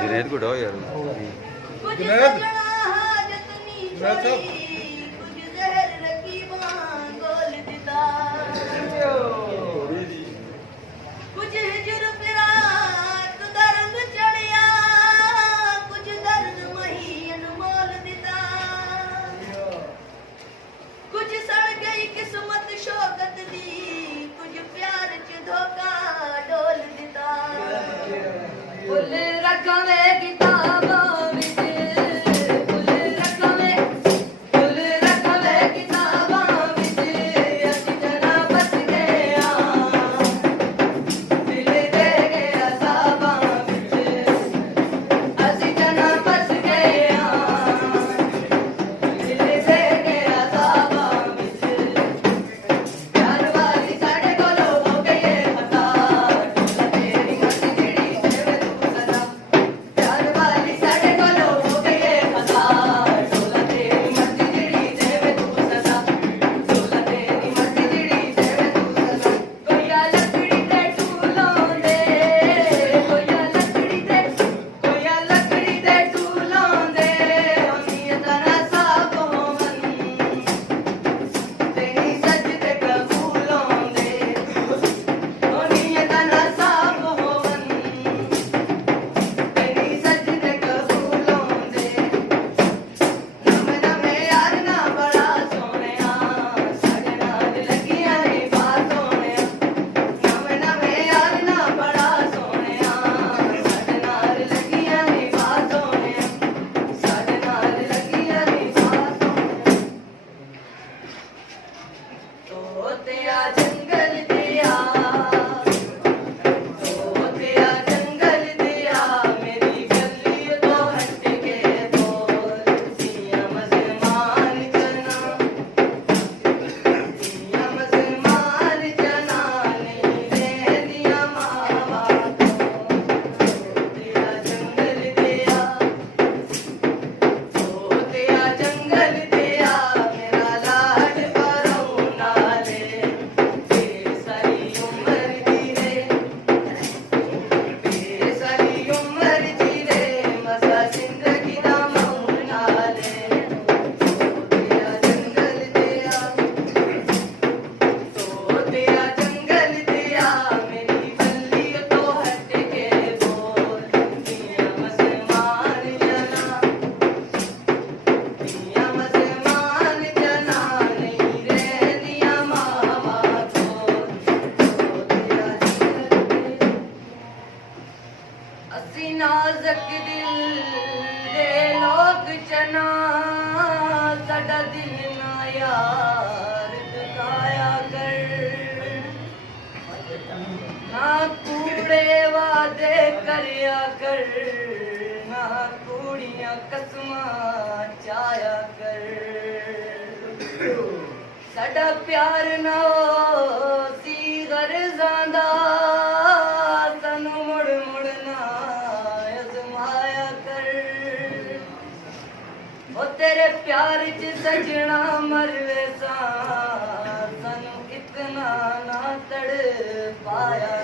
ਜਨੇਦ ਗੁੱਡਾ ਹੋ ਯਾਰ ਕੁਝ ਸਜਣਾ ਹਾਜਤ ਨਹੀਂ ਛੋੜੀ ਕੁਝ ਜ਼ਹਿਰ ਰਕੀਬਾਂ ਗੋਲ ਦਿੱਤਾ ਕੁਝ ਹਿਜਰ ਫਿਰਾਕ ਦਾ ਰੰਗ ਚੜਿਆ ਕੁਝ ਦਰਦ ਮਹੀ ਅਨਮੋਲ ਦਿੱਤਾ ਕੁਝ ਸੜ ਗਈ ਕਿਸਮਤ ਸ਼ੌਕਤ ਦੀ ਕੁਝ ਪਿਆਰ ਚ ਧੋਖਾ ਡੋਲ ਦਿੱਤਾ ਫੁੱਲ ਰੱਖਾਂਗੇ ਕਿਤਾਬਾਂ ਵਿੱਚ ਫੁੱਲ ਰੱਖਾਂਗੇ ਕਿਤਾਬਾਂ ਵਿੱਚ ਅਸੀਂ ਜਨਾ ਬਚ ਗਏ ਆਂ ਦਿਲ ਦੇ ਗਏ ਅਜ਼ਾਬਾਂ ਵਿੱਚ ਅਸੀਂ ਜਨਾ ਬਚ ਗਏ ਆਂ ਦਿਲ ਦੇ ਗਏ ਅਜ਼ਾਬਾਂ ਵਿੱਚ ਪਿਆਰ ਵਾਲੀ ਸਾਡੇ ਕੋਲੋਂ ਹੋ ਗਈ ਏ ਖਤਾ ਤੇਰੀ ਮਰਜ਼ੀ ਜਿਹੜੀ ਦੇਵੇ ਤੂੰ ਸਦਾ ਪਿਆਰ ਵਾਲੀ ਸਾਡੇ ਕੋਲੋਂ ਹੋ ਗਈ ਏ ਖਤਾ ਢੋਲਾ ਤੇਰੀ ਮਰਜ਼ੀ ਜਿਹੜੀ ਦੇਵੇ ਤੂੰ ਸਦਾ ਢੋਲਾ ਤੇਰੀ ਮਰਜ਼ੀ ਜਿਹੜੀ ਦੇਵੇ ਤੂੰ ਸਦਾ ਕੋਈਆ ਲੱਕੜੀ ਤੇ ਢੂਲਾਉਂਦੇ ਕੋਈਆ ਲੱਕੜੀ ਤੇ ਢੂਲਾਉਂਦੇ ਨੀਅਤ ਨਾ ਸਾਫ਼ ਹੋਵਨ ਤੇਰੀ ਸਜਦੇ ਕਬੂਲ ਆਉਂਦੇ ਨੀਅਤ ਨਾ ਸਾਫ਼ ਹੋਵਨ ਤੇਰੀ ਸਜਦੇ ਕਬੂਲ ਆਉਂਦੇ ਨਵੇਂ ਯਾਰ ਨਾ ਬੜਾ ਸੋਹਣਿਆ ਸਾਡੇ ਨਾਲ ਲੱਗੀਆਂ ਨੀ ਬਾਤ ਸੋਹਣਿਆ ਨਵੇਂ ਯਾਰ ਨਾ ਬੜਾ ਸੋਹਣਿਆ ਸਾਡੇ ਨਾਲ ਲੱਗੀਆਂ ਨੀ ਬਾਤ ਸੋਹਣਿਆ ਸਾਡੇ ਨਾਲ ਲੱਗੀਆਂ ਨੀ ਬਾਤ ਸੋਹਣਿਆ ਤੋਤਿਆ ਜੰਗਲ ਦਿਆ ਤੋਤਿਆ ਜੰਗਲ ਦਿਆ ਮੇਰੀ ਗਲੀ ਤੋਂ ਹਟ ਕੇ ਬੋਲ ਸੀਆਂ ਮਜ਼ਮਾਨ ਜਨਾ ਸੀਆਂ ਮਜ਼ਮਾਨ ਜਨਾ ਨਹੀਂ ਰਹਿੰਦੀਆਂ ਮਾਵਾਂ ਤੋਤਿਆ ਜੰਗਲ ਦਿਆ ਤੋਤਿਆ ਜੰਗਲ ਦਿਆ ਮੇਰਾ ਲਾਡ ਪਰਉ ਨਾਲੇ ਸਾਰੀ ਉਮਰ ਜੀਰੇ ਸਾਰੀ ਉਮਰ ਜੀਰੇ ਮਸਾ ਜ਼ਿੰਦਗੀ ਦਾ ਮੌਨ ਨਾਲੇ ਤੋਤਿਆ ਜੰਗਲ ਦਿਆ ਤੋਤਿਆ ਜੰਗਲ ਦਿਆ ਮੇਰੀ ਬੱਲੀ ਤੋਂ ਹਟ ਕੇ ਬੋਲ ਦੀਆਂ ਮਸਮਾਨ ਜਨਾ ਦੀਆਂ ਮਜ਼ਮਾਨ ਜਨਾ ਨਹੀਂ ਰਹਿੰਦੀਆਂ ਮਾਵਾਂ ਕੋਲ ਤੋਤਿਆ ਜੰਗਲ ਅਸੀਂ ਨਾਜ਼ਕ ਦਿਲ ਦੇ ਲੋਕ ਚਨਾ ਸਾਡਾ ਦਿਲ ਨਾ ਯਾਰ ਦੁਖਾਇਆ ਕਰ ਨਾ ਕੂੜੇ ਵਾਦੇ ਕਰਿਆ ਕਰ ਨਾ ਕੂੜੀਆਂ ਕਸਮਾਂ ਚਾਇਆ ਕਰ ਸਾਡਾ ਪਿਆਰ ਨਾ ਸੀ ਗਰਜ਼ਾਂ ਦਾ ਸਾਨੂੰ ਮੁੜ ਮੁੜ ਨਾ ਅਜ਼ਮਾਇਆ ਕਰ ਉਹ ਤੇਰੇ ਪਿਆਰ ਚ ਸਜਣਾ ਮਰਵੇ ਸਾਂ ਸਾਨੂੰ ਇਤਨਾ ਨਾ ਤੜ ਪਾਇਆ